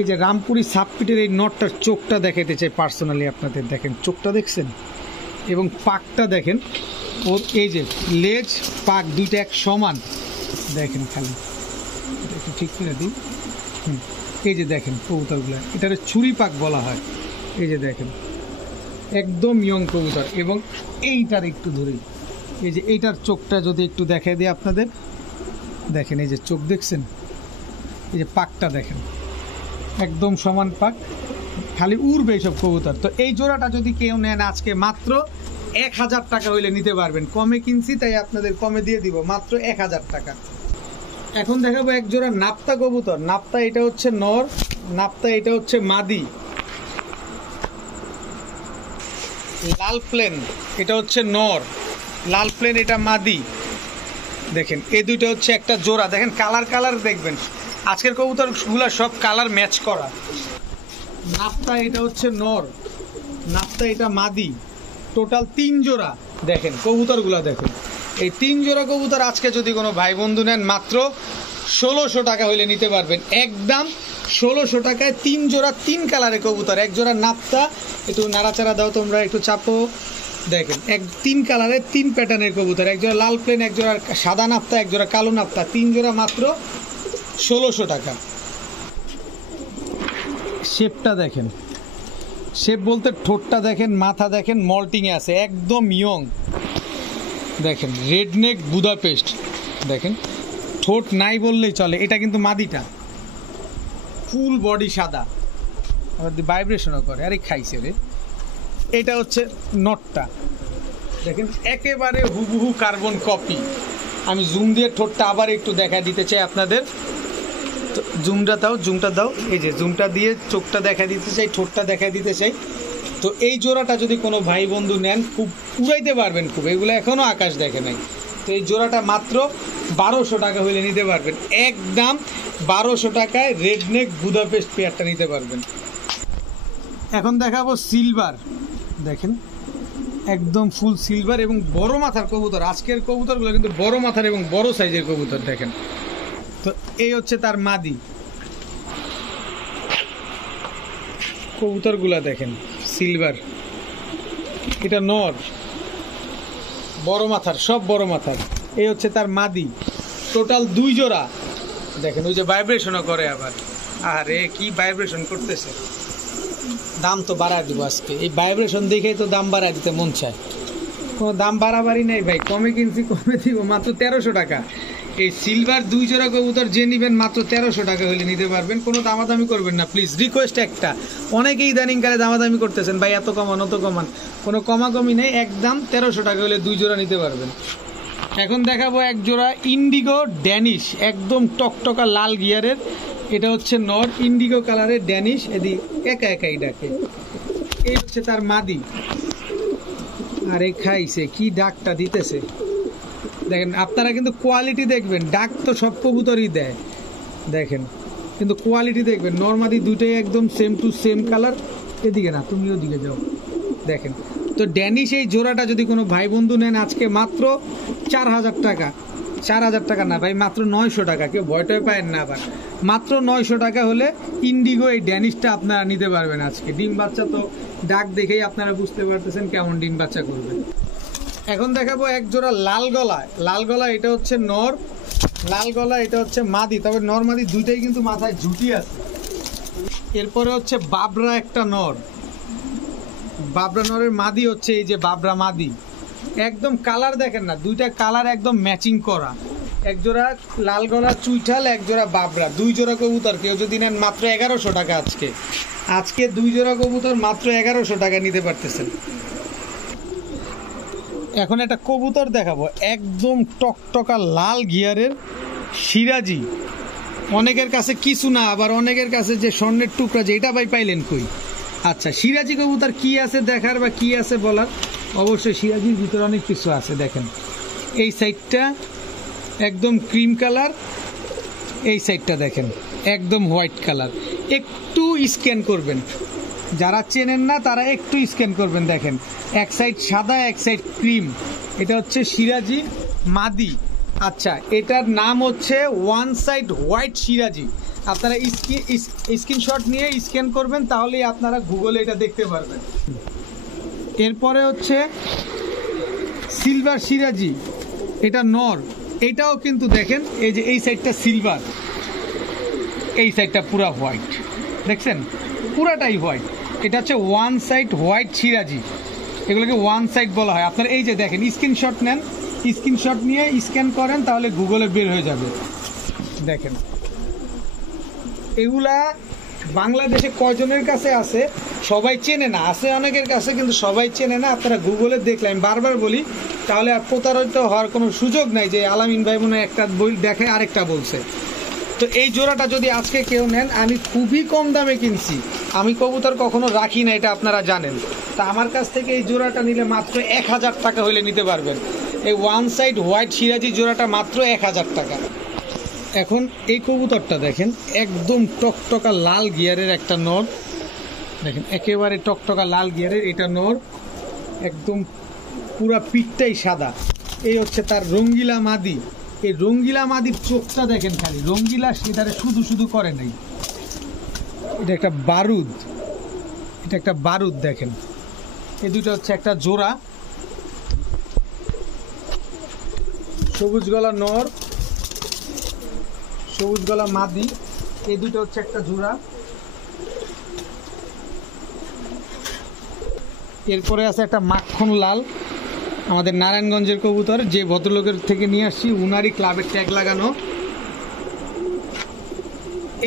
এই যে রামপুরি সাবপিটের এই নটটার চোখটা দেখাইতে চাই পার্সোনালি আপনাদের। দেখেন চোখটা দেখছেন এবং পাকটা দেখেন ওর, এই যে লেজ পাক দুইটা এক সমান। দেখেন খালি এটা একটু ঠিক করে দিই। এই যে দেখেন কবুতরগুলো, এটার ছুরি পাক বলা হয়। এই যে দেখেন একদম ইয়ং কবুতর। এবং এইটার একটু ধরি, এই যে এইটার চোখটা যদি একটু দেখাই দিই আপনাদের। দেখেন এই যে চোখ দেখছেন, এই যে পাকটা দেখেন একদম সমান পাক, খালি উড়বে এইসব কবুতর। তো এই জোড়াটা যদি কেউ নেন আজকে মাত্র 1000 টাকা হইলে নিতে পারবেন। কমে কিনছি তাই আপনাদের কমে দিয়ে দিব, মাত্র 1000 টাকা। এখন দেখাবো এক জোড়া নাপ্তা কবুতর। নাপ্তা এটা হচ্ছে নর, নাপ্তা এটা হচ্ছে মাদি। লাল প্লেন এটা হচ্ছে নর, লাল প্লেন এটা মাদি। দেখেন এই দুইটা হচ্ছে একটা জোড়া। দেখেন কালার দেখবেন, আজকের কবুতরগুলো সব কালার ম্যাচ করা। নাপ্তা এটা হচ্ছে নর, নাপ্তা এটা মাদি। টোটাল 3 জোড়া। দেখেন কবুতরগুলো দেখেন, এই 3 জোড়া কবুতর আজকে যদি কোনো ভাই বন্ধু নেন মাত্র 1600 টাকা হইলে নিতে পারবেন, একদম 1600 টাকায় 3 জোড়া 3 কালারের কবুতর। এক জোড়া নাপ্তা, একটু নাড়াচাড়া দাও তোমরা, একটু চাপো। দেখেন 3 কালারের 3 প্যাটার্নের কবুতর, এক জোড়া লাল প্লেন, এক জোড়া সাদা নাপ্তা, এক জোড়া কালো নাপ্তা। 3 জোড়া মাত্র 1600 টাকা। শেপটা দেখেন, শেপ বলতে ঠোঁটটা দেখেন, মাথা দেখেন মল্টিংয়ে আছে, একদম ইয়ং। দেখেন রেড নেক বুদাপেস্ট, দেখেন ঠোঁট নাই বললেই চলে। এটা কিন্তু মাদিটা, ফুল বডি সাদা, আবার ভাইব্রেশনও করে। আরে খাইছে রে। এটা হচ্ছে নটটা, দেখেন একেবারে হুবহু কার্বন কপি। আমি জুম দিয়ে ঠোঁটটা আবার একটু দেখা দিতে চাই আপনাদের। জুমটা দাও, জুমটা দাও। এই যে জুমটা দিয়ে চোখটা দেখা দিতে চাই, ঠোঁটটা দেখা দিতে চাই। তো এই জোড়াটা যদি কোনো ভাই বন্ধু নেন খুব উড়াইতে পারবেন খুব, এগুলো এখনও আকাশ দেখে নাই। তো এই জোড়াটা মাত্র 1200 টাকা হইলে নিতে পারবেন, একদম 1200 টাকায় রেডনেক বুদাপেস্ট পেয়ারটা নিতে পারবেন। এখন দেখাবো সিলভার। দেখেন একদম ফুল সিলভার এবং বড় মাথার কবুতর। আজকের কবুতরগুলো কিন্তু বড় মাথার এবং বড় সাইজের কবুতর। দেখেন তো এই হচ্ছে তার মাদি। কবুতরগুলা দেখেন সিলভার, এটা নর, বড় মাথার, সব বড় মাথার। এই হচ্ছে তার মাদি। টোটাল 2 জোড়া। দেখেন ওই যে ভাইব্রেশনও করে আবার। আরে কি ভাইব্রেশন করতেছে। দাম তো বাড়ায় দেবো আজকে, এই ভাইব্রেশন দেখেই তো দাম বাড়ায় দিতে মন চায়। কোনো দাম বাড়াবাড়ি নেই ভাই, কমে কিনছি কমে দিব, মাত্র 1300 টাকা। এই সিলভার 2 জোড়া কবুতর যে নেবেন মাত্র 1300 টাকা হলে নিতে পারবেন। কোনো দামাদামি করবেন না প্লিজ, রিকোয়েস্ট একটা। অনেকেই ইদানিংকালে দামাদামি করতেছেন, ভাই এত কমান অত কমান, কোনো কমাকমি নেই, একদম 1300 টাকা হলে 2 জোড়া নিতে পারবেন। এখন দেখাবো এক জোড়া ইন্ডিগো ড্যানিশ, একদম টকটকা লাল গিয়ারের। এটা হচ্ছে নর, ইন্ডিগো কালারের ড্যানিশ। এদিক একা একাই ডাকে। এই হচ্ছে তার মাদি। আরে খাইছে কি ডাকটা দিতেছে। দেখেন আপনারা কিন্তু কোয়ালিটি দেখবেন, ডাক তো সব কবুতরই দেয়, দেখেন কিন্তু কোয়ালিটি দেখবেন। নরমাদি দুটোই একদম সেম টু সেম কালার। এদিকে না, তুমি ওদিকে যাও। দেখেন তো ড্যানিশ এই জোড়াটা যদি কোনো ভাই বন্ধু নেন আজকে মাত্র 4000 টাকা, 4000 টাকা না ভাই, মাত্র 900 টাকা। কেউ ভয়টাই পায়েন না আবার, মাত্র 900 টাকা হলে ইন্ডিগো এই ড্যানিশটা আপনারা নিতে পারবেন আজকে। ডিম বাচ্চা তো ডাক দেখেই আপনারা বুঝতে পারতেছেন কেমন ডিম বাচ্চা করবে। এখন দেখাবো এক জোড়া লাল গলা, এটা হচ্ছে নর, লাল গলা এটা হচ্ছে মাদি, তবে নর মাদি দুইটাই কিন্তু মাথায় ঝুঁটি আছে। এরপরে হচ্ছে বাবরা একটা নর, বাবরা নরের মাদি হচ্ছে এই যে বাবরা মাদি, একদম কালার দেখেন না, দুইটা কালার একদম ম্যাচিং করা। এক জোড়া লাল গলা চুইঠাল, এক জোড়া বাবরা, 2 জোড়া কবুতর কেউ যদি নেন মাত্র 1100 টাকা। আজকে 2 জোড়া কবুতর মাত্র 1100 টাকা নিতে পারতেছেন। এখন একটা কবুতর দেখাবো একদম টকটকা লাল গিয়ারের সিরাজি। অনেকের কাছে কিছু না, আবার অনেকের কাছে যে স্বর্ণের টুকরা যে এটা ভাই পাইলেন কই। আচ্ছা, সিরাজি কবুতর কি আছে দেখার বা কি আছে বলার, অবশ্যই সিরাজির ভিতরে অনেক কিছু আছে। দেখেন এই সাইডটা একদম ক্রিম কালার, এই সাইডটা দেখেন একদম হোয়াইট কালার। একটু স্ক্যান করবেন, যারা চেনেন না তারা একটু স্ক্যান করবেন। দেখেন এক সাইড সাদা এক সাইড ক্রিম, এটা হচ্ছে সিরাজি মাদি। আচ্ছা, এটার নাম হচ্ছে ওয়ান সাইড হোয়াইট সিরাজি। আপনারা স্ক্রিনশট নিয়ে স্ক্যান করবেন, তাহলেই আপনারা গুগলে এটা দেখতে পারবেন। এরপরে হচ্ছে সিলভার সিরাজি, এটা নর, এটাও কিন্তু দেখেন এই যে এই সাইডটা সিলভার, এই সাইডটা পুরা হোয়াইট, দেখছেন পুরাটাই হোয়াইট। এটা হচ্ছে ওয়ান সাইড হোয়াইট সিরাজি, এগুলোকে ওয়ান সাইড বলা হয়। আপনারা এই যে দেখেন স্ক্রিনশট নেন, স্ক্রিনশট নিয়ে স্ক্যান করেন, তাহলে গুগলে বের হয়ে যাবে। দেখেন এগুলা বাংলাদেশে কয়জনের কাছে আছে সবাই চেনে না, আছে অনেকের কাছে কিন্তু সবাই চেনে না। আপনারা গুগলে দেখলে, আমি বারবার বলি, তাহলে আর প্রতারিত হওয়ার কোনো সুযোগ নাই যে আলামিন ভাই মনে একটা বই দেখে আরেকটা বলছে। তো এই জোড়াটা যদি আজকে কেউ নেন, আমি খুবই কম দামে কিনছি, আমি কবুতর কখনো রাখি না, এটা আপনারা জানেন। তা আমার কাছ থেকে এই জোড়াটা নিলে মাত্র 1000 টাকা হলে নিতে পারবেন। এই ওয়ান সাইড হোয়াইট সিরাজি জোড়াটা মাত্র 1000 টাকা। এখন এই কবুতরটা দেখেন একদম টকটকা লাল গিয়ারের একটা নর, দেখেন একেবারে টকটকা লাল গিয়ারের এটা নর, একদম পুরা পিঠটাই সাদা। এই হচ্ছে তার রঙ্গিলা মাদি। এই রঙ্গিলা মাদির চোখটা দেখেন, খালি রঙ্গিলা সেটারে শুধু শুধু করে নাই, এটা একটা বারুদ, এটা একটা বারুদ। দেখেন এই দুটো হচ্ছে একটা জোড়া, সবুজ গলা নর, সবুজ গলা মাদি, এই দুটো হচ্ছে একটা জোড়া। এরপরে আছে একটা মাখন লাল, আমাদের নারায়ণগঞ্জের কবুতর, যে ভদ্রলোকের থেকে নিয়ে আসছি উনারই ক্লাবের ট্যাগ লাগানো।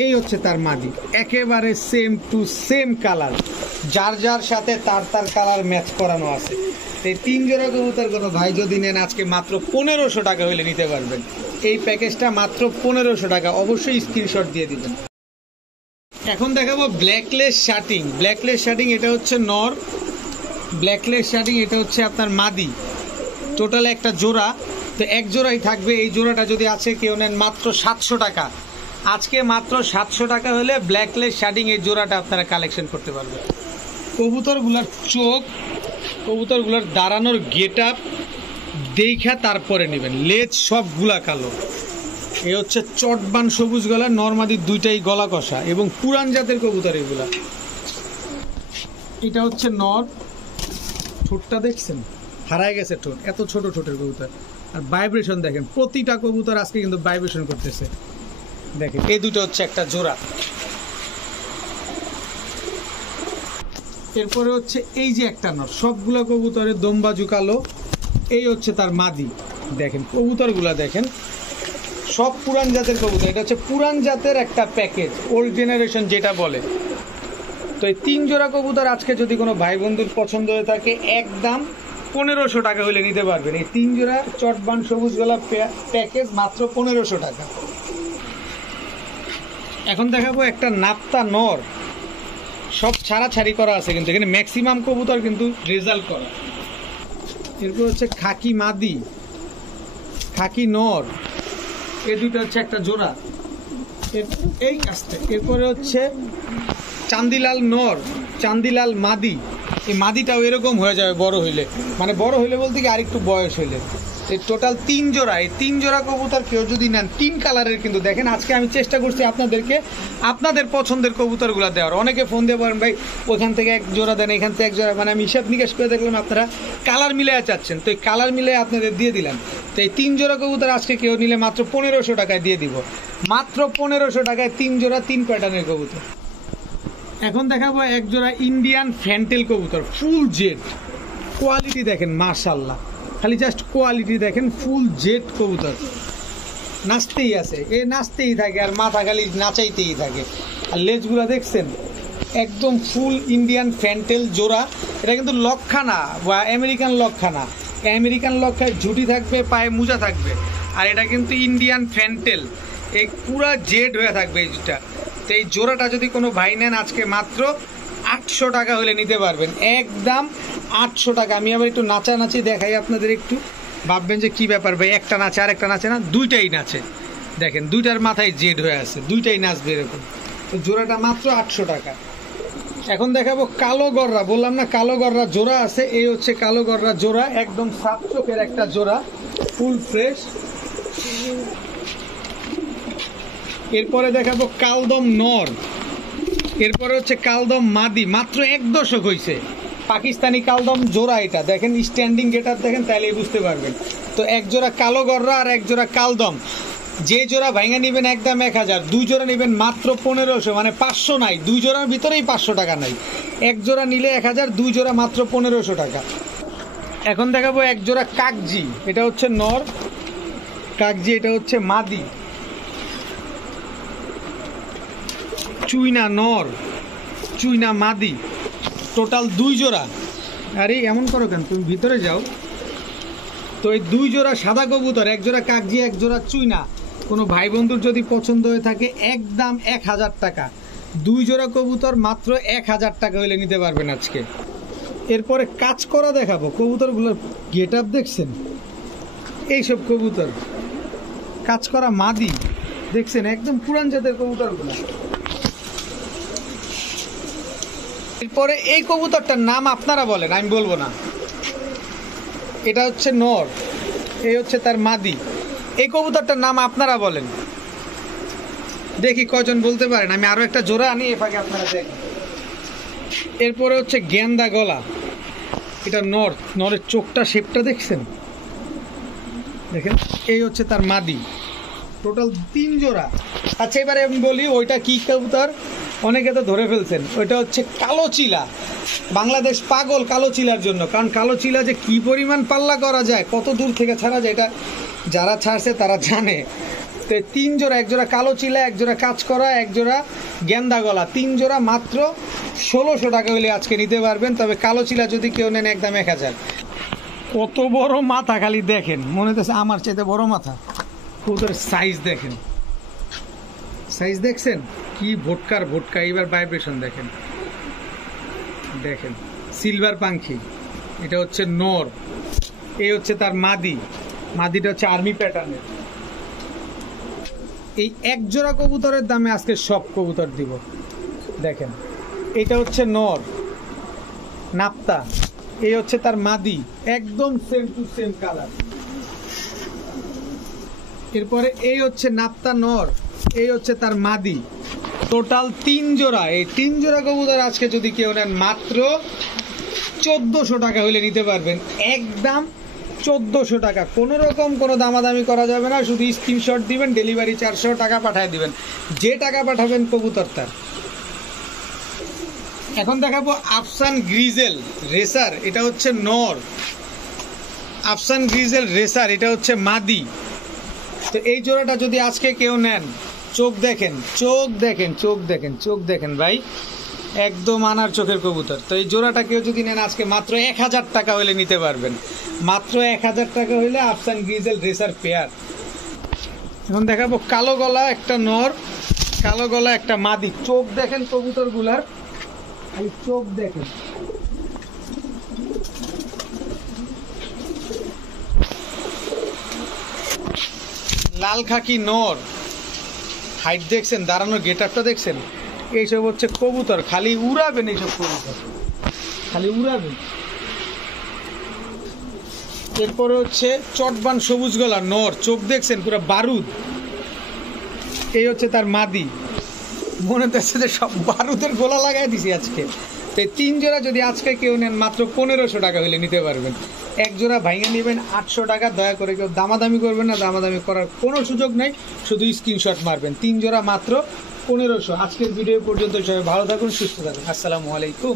এই হচ্ছে তার মাদি, একেবারে সেম টু সেম কালার, যার যার সাথে তার তার কালার ম্যাচ করানো আছে। এই 3 জোড়া কবুতর কোনো ভাই যদি নেন আজকে মাত্র 1500 টাকা হলে নিতে পারবেন। এই প্যাকেজটা মাত্র 1500 টাকা, অবশ্যই স্ক্রিনশট দিয়ে দিবেন। এখন দেখাবো ব্ল্যাকলেস শার্টিং। ব্ল্যাকলেস শার্টিং এটা হচ্ছে নর, ব্ল্যাকলেস শার্টিং এটা হচ্ছে আপনার মাদি। টোটাল একটা জোড়া, তো এক জোড়াই থাকবে। এই জোড়াটা যদি আছে কেউ নেন মাত্র 700 টাকা, আজকে মাত্র 700 টাকা হলে ব্ল্যাকলেস শার্টিং এই জোড়াটা আপনারা কালেকশন করতে পারবেন। কবুতরগুলার চোখ, কবুতরগুলার দাঁড়ানোর গেট আপ দেখা তারপরে নেবেন। লেজ সবগুলা কালো। এ হচ্ছে চটবান সবুজ গলা, নরমাদি দুইটাই গলা কষা এবং পুরান জাতের কবুতর এগুলা। এটা হচ্ছে নর, ঠোঁটটা দেখছেন হারায় গেছে ঠোঁট, এত ছোট ঠোঁটের কবুতর। আর ভাইব্রেশন দেখেন, প্রতিটা কবুতর আজকে কিন্তু ভাইব্রেশন করতেছে। দেখেন এই দুটো হচ্ছে একটা জোড়া। এরপরে হচ্ছে এই যে একটা নর, সবগুলা কবুতরের দমবাজু কালো। এই হচ্ছে তার মাদি। দেখেন কবুতরগুলা দেখেন, সব পুরান জাতের কবুতর। এটা হচ্ছে পুরান জাতের একটা প্যাকেজ, ওল্ড জেনারেশন যেটা বলে। তো এই 3 জোড়া কবুতর আজকে যদি কোনো ভাই বন্ধুর পছন্দ হয়ে থাকে, একদম 1500 টাকা হলে নিতে পারবেন। এই 3 জোড়া চটবান সবুজ গলা প্যাকেজ মাত্র 1500 টাকা। এখন দেখাবো একটা নাপ্তা নর, সব ছাড়াছাড়ি করা আছে কিন্তু এখানে ম্যাক্সিমাম কবুতর কিন্তু রেজাল্ট করা। এরপর হচ্ছে খাকি মাদি, খাকি নর, এই দুটো হচ্ছে একটা জোড়া। এই কাজটা। এরপরে হচ্ছে চান্দিলাল নর, চান্দিলাল মাদি। এই মাদিটাও এরকম হয়ে যাবে বড় হইলে, মানে বড় হইলে বলতে কি আরেকটু বয়স হইলে। এই টোটাল 3 জোড়া, এই 3 জোড়া কবুতর কেউ যদি নেন 3 কালারের, কিন্তু দেখেন আজকে আমি চেষ্টা করছি আপনাদেরকে আপনাদের পছন্দের কবুতরগুলো দেওয়ার। অনেকে ফোন দিয়ে বলেন ভাই ওখান থেকে এক জোড়া দেন, এখান থেকে এক জোড়া, মানে আমি হিসাব নিকাশ করে দেখলাম আপনারা কালার মিলিয়ে চাচ্ছেন, তো এই কালার মিলিয়ে আপনাদের দিয়ে দিলাম। তো এই 3 জোড়া কবুতর আজকে কেউ নিলে মাত্র 1500 টাকায় দিয়ে দিব, মাত্র 1500 টাকায় 3 জোড়া 3 প্যাটার্নের কবুতর। এখন দেখাবো এক জোড়া ইন্ডিয়ান ফ্যান্টেল কবুতর, ফুল জেড কোয়ালিটি দেখেন মাশাআল্লাহ, খালি জাস্ট কোয়ালিটি দেখেন, ফুল জেড কবুতর, নাচতেই আছে, এ নাচতেই থাকে আর মাথা খালি নাচাইতেই থাকে। আর লেজগুলা দেখছেন একদম ফুল ইন্ডিয়ান ফ্যান্টেল জোড়া। এটা কিন্তু লক্ষানা বা আমেরিকান লক্ষানা, আমেরিকান লক্ষায় ঝুটি থাকবে, পায়ে মোজা থাকবে, আর এটা কিন্তু ইন্ডিয়ান ফ্যান্টেল, এই পুরা জেড হয়ে থাকবে এই জুটা। তো এই জোড়াটা যদি কোনো ভাই নেন আজকে মাত্র 800 টাকা হলে নিতে পারবেন, একদম 800 টাকা। আমি আবার একটু নাচানাচি দেখাই আপনাদের, একটু ভাববেন যে কি ব্যাপার ভাই, একটা নাচে আর একটা নাচে না, দুইটাই নাচে, দেখেন দুইটার মাথায় জেড হয়ে আছে, দুইটাই নাচবে এরকম। তো জোড়াটা মাত্র 800 টাকা। এখন দেখাবো কালো গররা, বললাম না কালো গররা জোড়া আছে, এই হচ্ছে কালো গররা জোড়া, একদম সাত চোখের একটা জোড়া, ফুল ফ্রেশ। এরপরে দেখাবো কালদম নর, এরপরে হচ্ছে কালদম মাদি, মাত্র 1 দশক হয়েছে, পাকিস্তানি কালদম জোড়া। এটা দেখেন স্ট্যান্ডিং গেটার দেখেন, তাহলেই বুঝতে পারবেন। তো এক জোড়া কালো গররা আর এক জোড়া কালদম, যে জোড়া ভাঙা নিবেন একদম 1000, 2 জোড়া নিবেন মাত্র 1500, মানে 500 নাই, 2 জোড়ার ভিতরেই 500 টাকা নাই, এক জোড়া নিলে 1000, 2 জোড়া মাত্র 1500 টাকা। এখন দেখাবো এক জোড়া কাকজি, এটা হচ্ছে নর কাকজি, এটা হচ্ছে মাদি, চুইনা নর চুইনা মাদি, টোটাল 2 জোড়া। আরে এমন করো কেন, তুমি ভিতরে যাও। তো এই 2 জোড়া সাদা কবুতর, এক জোড়া কাকজি এক জোড়া চুইনা, কোনো ভাই বন্ধুর যদি পছন্দ হয়ে থাকে একদম 1000 টাকা, 2 জোড়া কবুতর মাত্র 1000 টাকা হলে নিতে পারবেন আজকে। এরপরে কাজ করা দেখাবো, কবুতরগুলোর গেট আপ দেখছেন, এইসব কবুতর কাজ করা মাদি দেখছেন, একদম পুরান জাতের কবুতরগুলো। এরপরে এই কবুতরটার নাম আপনারা বলেন, আমি বলবো না। এটা হচ্ছে নর, এই হচ্ছে তার মাদি, এই কবুতরটার নাম আপনারা বলেন, দেখি কজন বলতে পারেন। আমি আরো একটা জোড়া আনি এ ফাঁকে আপনারা দেখেন। এরপরে হচ্ছে গেন্দা গলা, এটা নর, নরের চোখটা শেপটা দেখছেন, দেখেন, এই হচ্ছে তার মাদি, টোটাল 3 জোড়া। আচ্ছা এবারে আমি বলি ওইটা কি কবুতর, অনেকে তো ধরে ফেলছেন, ওইটা হচ্ছে কালো চিলা। বাংলাদেশ পাগল কালো চিলার জন্য, কারণ কালো চিলা যে কি পরিমাণ পাল্লা করা যায়, কত দূর থেকে ছাড়া যায়, এটা যারা ছাড়ছে তারা জানে। তো 3 জোড়া, এক জোড়া কালো চিলা, এক জোড়া কাজ করা, এক জোড়া গেন্দা গলা, 3 জোড়া মাত্র 1600 টাকা হলে আজকে নিতে পারবেন। তবে কালো চিলা যদি কেউ নেন একদম 1000। কত বড় মাথা খালি দেখেন, মনে হচ্ছে আমার চাইতে বড় মাথা। কবুতরের সাইজ দেখেন, সাইজ দেখছেন কি ভোটকার ভোটকা। এবার ভাইব্রেশন দেখেন, দেখেন সিলভার পাখি, এটা হচ্ছে নর, এই হচ্ছে তার মাদি, মাদিটা হচ্ছে আর্মি প্যাটার্নের। এই এক জোড়া কবুতরের দামে আজকে সব কবুতর দিব। দেখেন এটা হচ্ছে নর নাপ্তা, এই হচ্ছে তার মাদি, একদম সেম টু সেম কালার। এরপরে এই হচ্ছে নাপ্তা নর, এই হচ্ছে তার মাদি, টোটাল 3 জোড়া। এই 3 জোড়া কবুতর আজকে যদি কেউ নেন মাত্র 1400 টাকা হলে নিতে পারবেন, একদম 1400 টাকা। কোনো রকম কোনো দামাদামি করা যাবে না, শুধু স্ক্রিনশট দিবেন, ডেলিভারি 400 টাকা পাঠিয়ে দিবেন, যে টাকা পাঠাবেন কবুতর তার। এখন দেখাবো আফসান গ্রিজেল রেসার, এটা হচ্ছে নর, আফসান গ্রিজেল রেসার, এটা হচ্ছে মাদি। তো এই জোড়াটা যদি আজকে কেউ নেন, চোখ দেখেন, চোখ দেখেন, চোখ দেখেন, চোখ দেখেন ভাই, একদম আনার চোখের কবুতর। তো এই জোড়াটা কেউ যদি নেন আজকে মাত্র 1000 টাকা হলে নিতে পারবেন, মাত্র 1000 টাকা হলে আফসান গ্রিজেল রেসার পেয়ার। এখন দেখাবো কালো গলা একটা নর, কালো গলা একটা মাদি, চোখ দেখেন কবুতর গুলার, এই চোখ দেখেন, লাল খাকি নর, হাইট দেখছেন, দাঁড়ানোর গেট আপটা দেখছেন, এইসব হচ্ছে কবুতর, খালি উড়াবেন, এইসব কবুতর খালি উড়াবেন। এরপরে হচ্ছে চটবান সবুজ গলা নর, চোখ দেখছেন পুরো বারুদ। এই হচ্ছে তার মাদি, মনে হচ্ছে যে সব বারুদের গোলা লাগাই দিছি আজকে। তো এই 3 জোড়া যদি আজকে কেউ নেন মাত্র 1500 টাকা হলে নিতে পারবেন। এক জোড়া ভাঙে নেবেন 800 টাকা। দয়া করে কেউ দামাদামি করবেন না, দামাদামি করার কোনো সুযোগ নাই, শুধু স্ক্রিনশট মারবেন। 3 জোড়া মাত্র 1500। আজকের ভিডিও পর্যন্ত সবাই ভালো থাকুন, সুস্থ থাকুন। আসসালামু আলাইকুম।